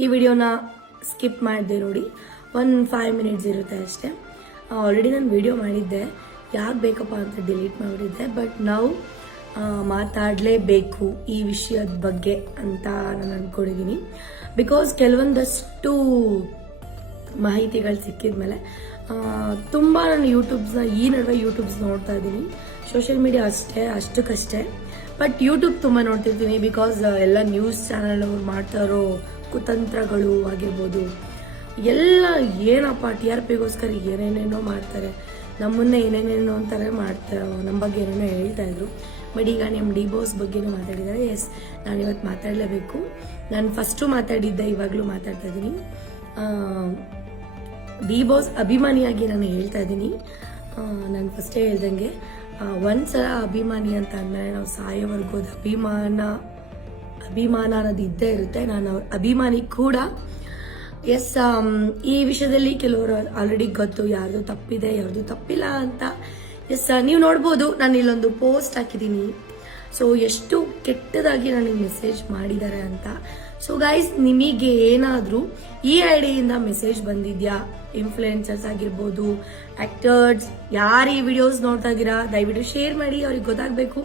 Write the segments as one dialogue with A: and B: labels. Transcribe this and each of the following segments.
A: ಈ ವಿಡಿಯೋನ ಸ್ಕಿಪ್ ಮಾಡಿದೆ ನೋಡಿ. ಒಂದು ಫೈವ್ ಮಿನಿಟ್ಸ್ ಇರುತ್ತೆ ಅಷ್ಟೇ. ಆಲ್ರೆಡಿ ನಾನು ವಿಡಿಯೋ ಮಾಡಿದ್ದೆ. ಯಾಕೆ ಬೇಕಪ್ಪ ಅಂತ ಡಿಲೀಟ್ ಮಾಡಿಬಿಟ್ಟಿದ್ದೆ ಬಟ್ ನಾವು ಮಾತಾಡಲೇಬೇಕು ಈ ವಿಷಯದ ಬಗ್ಗೆ ಅಂತ ನಾನು ಅಂದ್ಕೊಂಡಿದ್ದೀನಿ ಬಿಕಾಸ್ ಕೆಲವೊಂದಷ್ಟು ಮಾಹಿತಿಗಳು ಸಿಕ್ಕಿದ ಮೇಲೆ ತುಂಬ ನಾನು ಯೂಟ್ಯೂಬ್ಸ್ನ ಈ ನಡುವೆ ಯೂಟ್ಯೂಬ್ಸ್ ನೋಡ್ತಾ ಇದ್ದೀನಿ. ಸೋಷಿಯಲ್ ಮೀಡಿಯಾ ಅಷ್ಟೇ, ಅಷ್ಟಕ್ಕಷ್ಟೇ. ಬಟ್ ಯೂಟ್ಯೂಬ್ ತುಂಬ ನೋಡ್ತಿರ್ತೀನಿ ಬಿಕಾಸ್ ಎಲ್ಲ ನ್ಯೂಸ್ ಚಾನಲ್ ಅವ್ರು ಮಾಡ್ತಾ ಇರೋ ಕುತಂತ್ರಗಳು ಆಗಿರ್ಬೋದು. ಎಲ್ಲ ಏನಪ್ಪ ಟಿ ಆರ್ ಪಿಗೋಸ್ಕರ ಏನೇನೇನೋ ಮಾಡ್ತಾರೆ. ನಮ್ಮನ್ನೇ ಏನೇನೇನೋ ಅಂತಾರೆ ಮಾಡ್ತಾರೆ ನಮ್ಮ ಬಗ್ಗೆ ಏನೇನೋ ಹೇಳ್ತಾ ಇದ್ರು. ಬಟ್ ಈಗ ನಿಮ್ಮ ಡಿ ಬೋಸ್ ಬಗ್ಗೆನೂ ಮಾತಾಡಿದ್ದಾರೆ. ಎಸ್ ನಾನು ಇವತ್ತು ಮಾತಾಡಲೇಬೇಕು. ನಾನು ಫಸ್ಟು ಮಾತಾಡಿದ್ದೆ, ಇವಾಗಲೂ ಮಾತಾಡ್ತಾ ಇದ್ದೀನಿ. ಡಿ ಬಾಸ್ ಅಭಿಮಾನಿಯಾಗಿ ನಾನು ಹೇಳ್ತಾ ಇದ್ದೀನಿ. ನಾನು ಫಸ್ಟೇ ಹೇಳ್ದಂಗೆ ಒಂದ್ಸಲ ಅಭಿಮಾನಿ ಅಂತ ಅಂದ್ರೆ ನಾವು ಸಾಯೋವರೆಗೂ ಅದು ಅಭಿಮಾನ ಅಭಿಮಾನ ಅನ್ನೋದು ಇದ್ದೇ ಇರುತ್ತೆ. ನಾನು ಅವ್ರ ಅಭಿಮಾನಿ ಕೂಡ. ಎಸ್ ಈ ವಿಷಯದಲ್ಲಿ ಕೆಲವರು ಆಲ್ರೆಡಿ ಗೊತ್ತು, ಯಾರ್ದು ತಪ್ಪಿದೆ, ಯಾರ್ದು ತಪ್ಪಿಲ್ಲ ಅಂತ. ಎಸ್ ನೀವು ನೋಡ್ಬೋದು, ನಾನು ಇಲ್ಲೊಂದು ಪೋಸ್ಟ್ ಹಾಕಿದ್ದೀನಿ. ಸೊ ಎಷ್ಟು ಕೆಟ್ಟದಾಗಿ ನನಗೆ ಮೆಸೇಜ್ ಮಾಡಿದ್ದಾರೆ ಅಂತ. ಸೊ ಗೈಸ್ ನಿಮಗೆ ಏನಾದರೂ ಈ ಐಡಿಯಿಂದ ಮೆಸೇಜ್ ಬಂದಿದ್ಯಾ? ಇನ್ಫ್ಲುಯೆನ್ಸರ್ಸ್ ಆಗಿರ್ಬೋದು ಆಕ್ಟರ್ಸ್ ಯಾರು ಈ ವಿಡಿಯೋಸ್ ನೋಡ್ತಾ ಇದ್ದೀರಾ? ದಯವಿಟ್ಟು ಶೇರ್ ಮಾಡಿ, ಅವ್ರಿಗೆ ಗೊತ್ತಾಗಬೇಕು.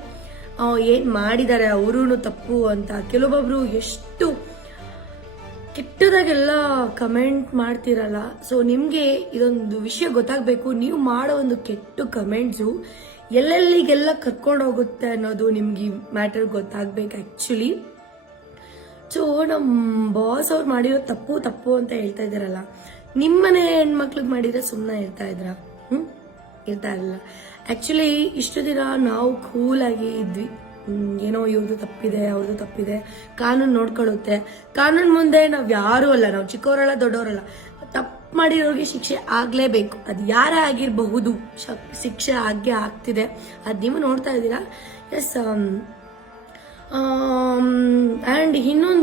A: ಏನು ಮಾಡಿದ್ದಾರೆ? ಅವರು ತಪ್ಪು ಅಂತ. ಕೆಲವೊಬ್ಬರು ಎಷ್ಟು ಕೆಟ್ಟದಾಗೆಲ್ಲ ಕಮೆಂಟ್ ಮಾಡ್ತಿರಲ್ಲ. ಸೊ ನಿಮಗೆ ಇದೊಂದು ವಿಷಯ ಗೊತ್ತಾಗಬೇಕು. ನೀವು ಮಾಡೋ ಒಂದು ಕೆಟ್ಟ ಕಮೆಂಟ್ಸು ಎಲ್ಲೆಲ್ಲಿಗೆಲ್ಲ ಕರ್ಕೊಂಡು ಹೋಗುತ್ತೆ ಅನ್ನೋದು ನಿಮ್ಗೆ ಮ್ಯಾಟರ್ ಗೊತ್ತಾಗಬೇಕು ಆ್ಯಕ್ಚುಲಿ ಸೊ ನಮ್ಮ ಬಾಸ್ ಅವ್ರು ಮಾಡಿರೋ ತಪ್ಪು ತಪ್ಪು ಅಂತ ಹೇಳ್ತಾ ಇದ್ದಾರಲ್ಲ ನಿಮ್ಮನೆ ಹೆಣ್ಮಕ್ಳಿಗೆ ಮಾಡಿದ್ರೆ ಸುಮ್ಮನೆ ಇರ್ತಾ ಇದ್ರ? ಹ್ಮ್? ಇರ್ತಾ ಇರಲಿಲ್ಲ. ಆ್ಯಕ್ಚುಲಿ ಇಷ್ಟು ದಿನ ನಾವು ಆಗಿ ಇದ್ವಿ. ಏನೋ ಇವ್ರದ್ದು ತಪ್ಪಿದೆ ಅವ್ರದ್ದು ತಪ್ಪಿದೆ. ಕಾನೂನು ನೋಡ್ಕೊಳ್ಳುತ್ತೆ. ಕಾನೂನು ಮುಂದೆ ನಾವು ಯಾರು ಅಲ್ಲ, ನಾವು ಚಿಕ್ಕವರಲ್ಲ, ದೊಡ್ಡವರಲ್ಲ. ತಪ್ಪು ಮಾಡಿರೋರಿಗೆ ಶಿಕ್ಷೆ ಆಗಲೇಬೇಕು. ಅದು ಯಾರೇ ಆಗಿರಬಹುದು ಶಿಕ್ಷೆ ಆಗೇ ಆಗ್ತಿದೆ. ಅದು ನೀವು ನೋಡ್ತಾ ಇದ್ದೀರಾ? ಎಸ್ ಆ್ಯಂಡ್ ಇನ್ನೊಂದು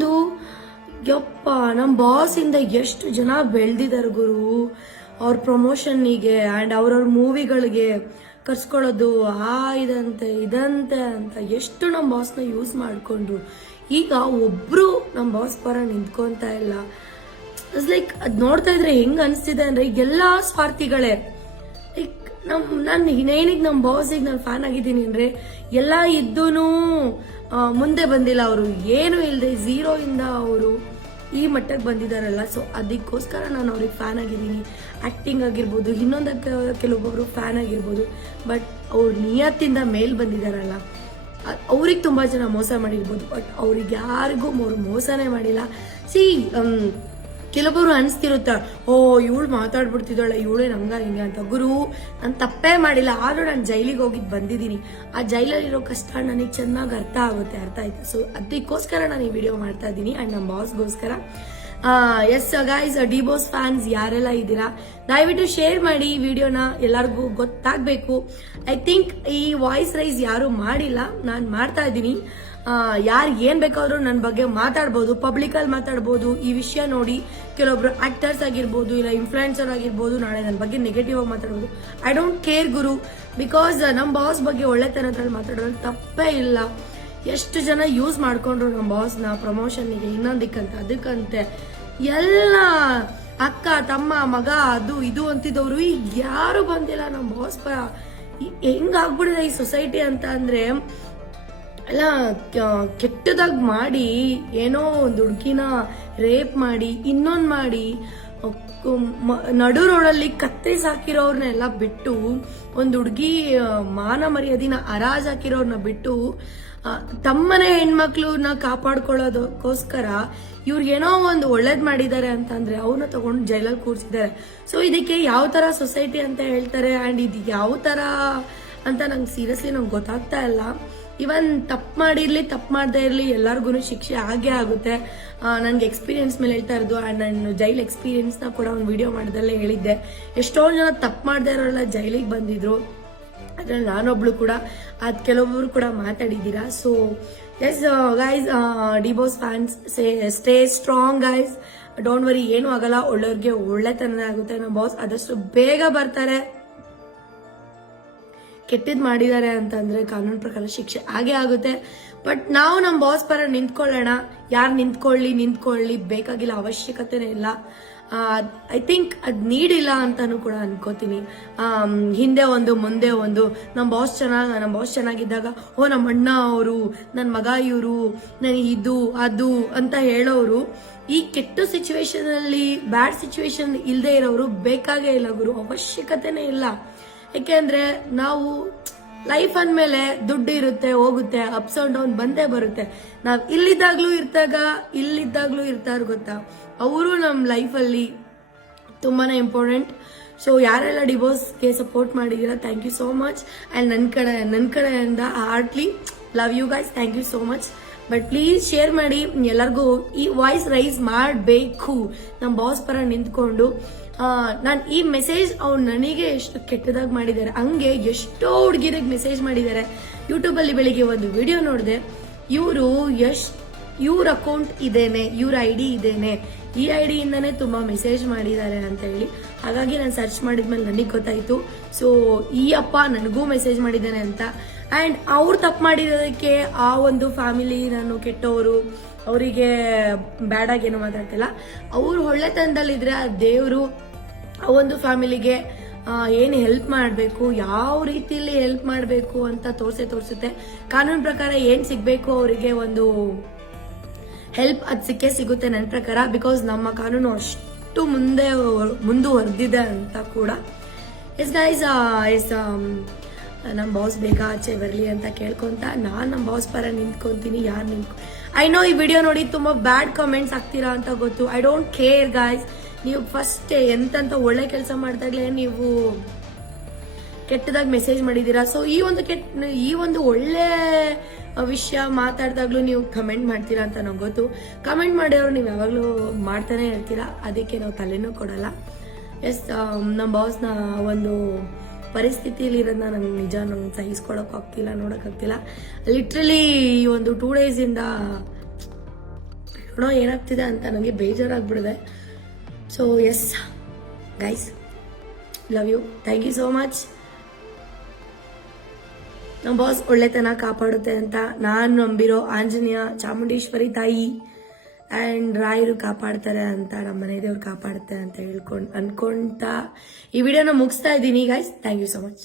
A: ಯಪ್ಪ ನಮ್ಮ ಬಾಸಿಂದ ಎಷ್ಟು ಜನ ಬೆಳೆದಿದ್ದಾರೆ ಗುರು. ಅವ್ರ ಪ್ರಮೋಷನ್ನಿಗೆ ಆ್ಯಂಡ್ ಅವ್ರವ್ರ ಮೂವಿಗಳಿಗೆ ಕರ್ಸ್ಕೊಳ್ಳೋದು ಆ ಇದಂತೆ ಇದಂತೆ ಅಂತ ಎಷ್ಟು ನಮ್ಮ ಬಾಸ್ನ ಯೂಸ್ ಮಾಡಿಕೊಂಡ್ರು. ಈಗ ಒಬ್ಬರು ನಮ್ಮ ಬಾಸ್ ಪರ ನಿಂತ್ಕೊಂತ ಇಲ್ಲ. ಇಟ್ಸ್ ಲೈಕ್ ಅದು ನೋಡ್ತಾ ಇದ್ರೆ ಹೆಂಗೆ ಅನಿಸ್ತಿದೆ ಅಂದ್ರೆ ಎಲ್ಲ ಸ್ವಾರ್ಥಿಗಳೇ. ಲೈಕ್ ನಮ್ಮ ನಾನು ಇನ್ನೇನಿಗೆ ನಮ್ಮ ಬಾಸಿಗೆ ನಾನು ಫ್ಯಾನ್ ಆಗಿದ್ದೀನಿ ಅಂದ್ರೆ ಎಲ್ಲ ಇದ್ದೂನು ಆ, ಮುಂದೆ ಬಂದಿಲ್ಲ ಅವರು. ಏನು ಇಲ್ಲದೆ ಝೀರೋಯಿಂದ ಅವರು ಈ ಮಟ್ಟಕ್ಕೆ ಬಂದಿದ್ದಾರಲ್ಲ. ಸೊ ಅದಕ್ಕೋಸ್ಕರ ನಾನು ಅವ್ರಿಗೆ ಫ್ಯಾನ್ ಆಗಿದ್ದೀನಿ. ಆ್ಯಕ್ಟಿಂಗ್ ಆಗಿರ್ಬೋದು, ಇನ್ನೊಂದಕ್ಕೆ ಕೆಲವೊಬ್ಬರು ಫ್ಯಾನ್ ಆಗಿರ್ಬೋದು ಬಟ್ ಅವ್ರ ನಿಯತ್ತಿಂದ ಮೇಲ್ ಬಂದಿದ್ದಾರಲ್ಲ. ಅವ್ರಿಗೆ ತುಂಬ ಜನ ಮೋಸ ಮಾಡಿರ್ಬೋದು ಬಟ್ ಅವ್ರಿಗೆ ಯಾರಿಗೂ ಅವರು ಮೋಸನೇ ಮಾಡಿಲ್ಲ. ಸಿ ಕೆಲವೊಬ್ಬರು ಅನಿಸ್ತಿರುತ್ತ, ಓ, ಇವಳು ಮಾತಾಡ್ಬಿಡ್ತಿದ್ದಾಳೆ, ಇವಳೇ ನಂಗ ಹಿಂಗೆ ಅಂತ. ಗುರು, ನಾನು ತಪ್ಪೇ ಮಾಡಿಲ್ಲ. ಆದ್ರೂ ನಾನು ಜೈಲಿಗೆ ಹೋಗಿದ್ದು ಬಂದಿದ್ದೀನಿ. ಆ ಜೈಲಲ್ಲಿರೋ ಕಷ್ಟ ನನಗೆ ಚೆನ್ನಾಗಿ ಅರ್ಥ ಆಗುತ್ತೆ, ಅರ್ಥ ಆಯ್ತು? ಸೊ ಅದಕ್ಕೋಸ್ಕರ ನಾನು ಈ ವಿಡಿಯೋ ಮಾಡ್ತಾ ಇದ್ದೀನಿ. ಆ್ಯಂಡ್ ನಮ್ಮ ಬಾಸ್ಗೋಸ್ಕರ yes guys D Boss fans ಯಾರೆಲ್ಲ ಇದ್ದೀರಾ? ದಯವಿಟ್ಟು ಶೇರ್ ಮಾಡಿ ಈ ವಿಡಿಯೋನ ಎಲ್ಲರಿಗೂ ಗೊತ್ತಾಗಬೇಕು. ಐ ಥಿಂಕ್ ಈ ವಾಯ್ಸ್ ರೈಸ್ ಯಾರು ಮಾಡಿಲ್ಲ. ನಾನು ಮಾಡ್ತಾ ಇದ್ದೀನಿ. ಯಾರು ಏನ್ ಬೇಕಾದರೂ ನನ್ನ ಬಗ್ಗೆ ಮಾತಾಡ್ಬೋದು ಪಬ್ಲಿಕ್ ಅಲ್ಲಿ ಮಾತಾಡ್ಬೋದು, ಈ ವಿಷಯ ನೋಡಿ ಕೆಲವೊಬ್ರು ಆಕ್ಟರ್ಸ್ ಆಗಿರ್ಬೋದು, ಇಲ್ಲ ಇನ್ಫ್ಲುಯೆನ್ಸರ್ ಆಗಿರ್ಬೋದು, ನಾಳೆ ನನ್ನ ಬಗ್ಗೆ ನೆಗೆಟಿವ್ ಆಗಿ ಮಾತಾಡ್ಬೋದು. ಐ ಡೋಂಟ್ ಕೇರ್ ಗುರು ಬಿಕಾಸ್ ನಮ್ಮ ಬಾಸ್ ಬಗ್ಗೆ ಒಳ್ಳೆತನದಲ್ಲಿ ಮಾತಾಡೋದ್ರಲ್ಲಿ ತಪ್ಪೇ ಇಲ್ಲ. ಎಷ್ಟು ಜನ ಯೂಸ್ ಮಾಡ್ಕೊಂಡ್ರು ನಮ್ಮ ಬಾಸ್ನ ಪ್ರಮೋಷನ್ಗೆ ಇನ್ನೊಂದಕ್ಕಂತೆ, ಅದಕ್ಕಂತೆ. ಎಲ್ಲ ಅಕ್ಕ, ತಮ್ಮ, ಮಗ, ಅದು, ಇದು ಅಂತಿದ್ದವರು, ಈಗ ಯಾರು ಬಂದಿಲ್ಲ ನಮ್ಮ ಬಾಸ್ ಪರ ಹೆಂಗಾಗ್ಬಿಡಿದೆ ಈ ಸೊಸೈಟಿ ಅಂತ ಅಂದ್ರೆ ಎಲ್ಲ ಕೆಟ್ಟದಾಗಿ ಮಾಡಿ, ಏನೋ ಒಂದು ಹುಡುಗಿನ ರೇಪ್ ಮಾಡಿ, ಇನ್ನೊಂದು ಮಾಡಿ ನಡು ರೋಡಲ್ಲಿ ಕತ್ತೆ ಸಾಕಿರೋರ್ನೆಲ್ಲ ಬಿಟ್ಟು, ಒಂದು ಹುಡುಗಿ ಮಾನ ಮರ್ಯಾದಿನ ಅರಾಜ್ ಹಾಕಿರೋರ್ನ ಬಿಟ್ಟು ತಮ್ಮನೆ ಹೆಣ್ಮಕ್ಳನ್ನ ಕಾಪಾಡ್ಕೊಳ್ಳೋದಕ್ಕೋಸ್ಕರ ಇವ್ರಿಗೇನೋ ಒಂದು ಒಳ್ಳೇದ್ ಮಾಡಿದ್ದಾರೆ ಅಂತಂದ್ರೆ ಅವ್ರನ್ನ ತಗೊಂಡು ಜೈಲಲ್ಲಿ ಕೂರಿಸಿದ್ದಾರೆ. ಸೊ ಇದಕ್ಕೆ ಯಾವ ತರ ಸೊಸೈಟಿ ಅಂತ ಹೇಳ್ತಾರೆ? ಅಂಡ್ ಇದು ಯಾವ ತರ ಅಂತ ನಂಗೆ ಸೀರಿಯಸ್ಲಿ ನಂಗೆ ಗೊತ್ತಾಗ್ತಾ ಇಲ್ಲ. ಇವನ್ ತಪ್ಪು ಮಾಡಿರ್ಲಿ, ತಪ್ಪು ಮಾಡದೇ ಇರಲಿ ಎಲ್ಲರಿಗೂ ಶಿಕ್ಷೆ ಆಗೇ ಆಗುತ್ತೆ. ನನಗೆ ಎಕ್ಸ್ಪೀರಿಯನ್ಸ್ ಮೇಲೆ ಹೇಳ್ತಾ ಇರೋದು ನಾನು ಜೈಲ್ ಎಕ್ಸ್ಪೀರಿಯನ್ಸ್ನ ಕೂಡ ಒಂದು ವಿಡಿಯೋ ಮಾಡಿದಲ್ಲೇ ಹೇಳಿದ್ದೆ. ಎಷ್ಟೊಂದು ಜನ ತಪ್ಪು ಮಾಡದೇ ಇರೋಲ್ಲ ಜೈಲಿಗೆ ಬಂದಿದ್ರು. ಅದ್ರಲ್ಲಿ ನಾನೊಬ್ಳು ಕೂಡ, ಅದು ಕೆಲವೊಬ್ರು ಕೂಡ ಮಾತಾಡಿದ್ದೀರಾ. So yes guys D Boss fans say stay strong guys don't worry ಏನೂ ಆಗಲ್ಲ. ಒಳ್ಳೆಯವ್ರಿಗೆ ಒಳ್ಳೆತನ ಆಗುತ್ತೆ. ನಮ್ಮ ಬಾಸ್ ಆದಷ್ಟು ಬೇಗ ಬರ್ತಾರೆ. ಕೆಟ್ಟದ್ ಮಾಡಿದ್ದಾರೆ ಅಂತಂದ್ರೆ ಕಾನೂನು ಪ್ರಕಾರ ಶಿಕ್ಷೆ ಹಾಗೆ ಆಗುತ್ತೆ. ಬಟ್ ನಾವು ನಮ್ಮ ಬಾಸ್ ಪರ ನಿಂತ್ಕೊಳ್ಳೋಣ. ಯಾರು ನಿಂತ್ಕೊಳ್ಳಿ ನಿಂತ್ಕೊಳ್ಳಿ, ಬೇಕಾಗಿಲ್ಲ ಅವಶ್ಯಕತೆನೇ ಇಲ್ಲ. ಐ ಥಿಂಕ್ ಅದ್ ನೀಡಿಲ್ಲ ಅಂತಾನು ಕೂಡ ಅನ್ಕೋತೀನಿ. ಹಿಂದೆ ಒಂದು, ಮುಂದೆ ಒಂದು. ನಮ್ಮ ಬಾಸ್ ಚೆನ್ನಾಗಿ ನಮ್ಮ ಬಾಸ್ ಚೆನ್ನಾಗಿದ್ದಾಗ, ಓ ನಮ್ಮ ಅಣ್ಣ ಅವರು ನನ್ನ ಮಗ ಇವರು ನನಗೆ ಇದು, ಅದು ಅಂತ ಹೇಳೋರು. ಈ ಕೆಟ್ಟ ಸಿಚುವೇಶನ್ ಅಲ್ಲಿ ಬ್ಯಾಡ್ ಸಿಚುವೇಶನ್ ಇಲ್ಲದೆ ಇರೋರು ಬೇಕಾಗೇ ಇಲ್ಲ ಗುರು. ಅವಶ್ಯಕತೆನೇ ಇಲ್ಲ. ಯಾಕೆಂದ್ರೆ ನಾವು ಲೈಫ್ ಅಂದ್ಮೇಲೆ ದುಡ್ಡು ಇರುತ್ತೆ, ಹೋಗುತ್ತೆ ಅಪ್ಸ್ ಅಂಡ್ ಡೌನ್ ಬಂದೇ ಬರುತ್ತೆ. ನಾವ್ ಇಲ್ಲಿದ್ದಾಗ್ಲೂ ಇರ್ತಾಗ, ಇಲ್ಲಿದ್ದಾಗ್ಲೂ ಇರ್ತಾರ ಗೊತ್ತಾ? ಅವರು ನಮ್ಮ ಲೈಫಲ್ಲಿ ತುಂಬಾನೇ ಇಂಪಾರ್ಟೆಂಟ್ ಸೊ ಯಾರೆಲ್ಲ ಡಿವೋರ್ಸ್ಗೆ ಸಪೋರ್ಟ್ ಮಾಡಿದ್ದೀರಾ thank you so much and ನನ್ನ ಕಡೆ ನನ್ನ ಕಡೆಯಿಂದ heartly love you guys thank you so much but please share ಮಾಡಿ, ಎಲ್ಲರಿಗೂ ಈ ವಾಯ್ಸ್ ರೈಸ್ ಮಾಡಬೇಕು. ನಮ್ಮ ಬಾಸ್ ಪರ ನಿಂತ್ಕೊಂಡು. ನಾನು ಈ ಮೆಸೇಜ್ ಅವ್ರು ನನಗೆ ಎಷ್ಟು ಕೆಟ್ಟದಾಗಿ ಮಾಡಿದ್ದಾರೆ ಹಂಗೆ ಎಷ್ಟೋ ಹುಡುಗಿರಿಗೆ ಮೆಸೇಜ್ ಮಾಡಿದ್ದಾರೆ ಯೂಟ್ಯೂಬಲ್ಲಿ ಬೆಳಿಗ್ಗೆ ಒಂದು ವಿಡಿಯೋ ನೋಡಿದೆ, ಇವರು ಎಷ್ಟು, ಇವ್ರ ಅಕೌಂಟ್ ಇದೇನೆ, ಇವ್ರ ಐ ಡಿ ಇದೇನೆ, ಈ ಐ ಡಿಯಿಂದನೇ ತುಂಬ ಮೆಸೇಜ್ ಮಾಡಿದ್ದಾರೆ ಅಂತ ಹೇಳಿ. ಹಾಗಾಗಿ ನಾನು ಸರ್ಚ್ ಮಾಡಿದ್ಮೇಲೆ ನನಗೆ ಗೊತ್ತಾಯಿತು. ಸೊ ಈ ಅಪ್ಪ ನನಗೂ ಮೆಸೇಜ್ ಮಾಡಿದ್ದಾನೆ ಅಂತ. ಆ್ಯಂಡ್ ಅವ್ರು ತಪ್ಪು ಮಾಡಿರೋದಕ್ಕೆ ಆ ಒಂದು ಫ್ಯಾಮಿಲಿ ನಾನು ಕೆಟ್ಟವರು, ಅವರಿಗೆ ಬ್ಯಾಡಾಗಿ ಏನು ಮಾತಾಡ್ತಿಲ್ಲ. ಅವ್ರು ಒಳ್ಳೆತನದಲ್ಲಿದ್ರೆ ಆ ದೇವರು ಆ ಒಂದು ಫ್ಯಾಮಿಲಿಗೆ ಏನು ಹೆಲ್ಪ್ ಮಾಡಬೇಕು, ಯಾವ ರೀತಿಯಲ್ಲಿ ಹೆಲ್ಪ್ ಮಾಡಬೇಕು ಅಂತ ತೋರಿಸೇ ತೋರಿಸುತ್ತೆ. ಕಾನೂನು ಪ್ರಕಾರ ಏನು ಸಿಗಬೇಕು ಅವರಿಗೆ ಒಂದು ಹೆಲ್ಪ್ ಅದು ಸಿಕ್ಕೇ ಸಿಗುತ್ತೆ ನನ್ನ ಪ್ರಕಾರ ಬಿಕಾಸ್ ನಮ್ಮ ಕಾನೂನು ಅಷ್ಟು ಮುಂದೆ ಮುಂದುವರೆದಿದೆ ಅಂತ ಕೂಡ. ಎಸ್ ಗೈಸ್ ಎಸ್ ನಮ್ಮ ಬಾಸ್ ಬೇಗ ಆಚೆ ಬರಲಿ ಅಂತ ಕೇಳ್ಕೊಂತ ನಾನು ನಮ್ಮ ಬಾಸ್ ಪರ ನಿಂತ್ಕೊಂತೀನಿ, ಯಾರು ನಿಂತ್ಕೊ ಐ ನೋ ಈ ವಿಡಿಯೋ ನೋಡಿ ತುಂಬ ಬ್ಯಾಡ್ ಕಮೆಂಟ್ಸ್ ಆಗ್ತೀರಾ ಅಂತ ಗೊತ್ತು. ಐ ಡೋಂಟ್ ಕೇರ್ ಗಾಯ್ಸ್ ನೀವು ಫಸ್ಟ್ ಎಂತಂತ ಒಳ್ಳೆ ಕೆಲಸ ಮಾಡಿದಾಗಲೇ ನೀವು ಕೆಟ್ಟದಾಗಿ ಮೆಸೇಜ್ ಮಾಡಿದ್ದೀರಾ ಸೊ ಈ ಒಂದು ಕೆಟ್ಟ ಈ ಒಂದು ಒಳ್ಳೆ ವಿಷಯ ಮಾತಾಡಿದಾಗ್ಲೂ ನೀವು ಕಮೆಂಟ್ ಮಾಡ್ತೀರಾ ಅಂತ ನಂಗೆ ಗೊತ್ತು. ಕಮೆಂಟ್ ಮಾಡಿರೋರು ನೀವು ಯಾವಾಗಲೂ ಮಾಡ್ತಾನೆ ಇರ್ತೀರಾ? ಅದಕ್ಕೆ ನಾವು ತಲೆನೂ ಕೊಡಲ್ಲ. ಎಸ್ ನಮ್ಮ ಬಾಸ್ನ ಒಂದು ಪರಿಸ್ಥಿತಿಯಲ್ಲಿರೋದನ್ನ ನಂಗೆ ನಿಜ ನಂಗೆ ಸಹಿಸ್ಕೊಳಕ್ ಆಗ್ತಿಲ್ಲ ನೋಡೋಕ್ಕಾಗ್ತಿಲ್ಲ ಲಿಟ್ರಲಿ ಈ ಒಂದು ಟೂ ಡೇಸಿಂದ ಏನೋ ಏನಾಗ್ತಿದೆ ಅಂತ ನನಗೆ ಬೇಜಾರಾಗ್ಬಿಡಿದೆ so yes guys love you thank you so much ನಮ್ಮ ಬಾಸ್ ಒಳ್ಳೆತನ ಕಾಪಾಡುತ್ತೆ ಅಂತ ನಾನು ನಂಬಿರೋ ಆಂಜನೇಯ ಚಾಮುಂಡೇಶ್ವರಿ ತಾಯಿ ಆ್ಯಂಡ್ ರಾಯರು ಕಾಪಾಡ್ತಾರೆ ಅಂತ ನಮ್ಮ ಮನೆ ದೇವ್ರು ಕಾಪಾಡುತ್ತೆ ಅಂತ ಹೇಳ್ಕೊಂಡು ಅನ್ಕೊಂತ ಈ ವಿಡಿಯೋನ ಮುಗಿಸ್ತಾ ಇದ್ದೀನಿ guys thank you so much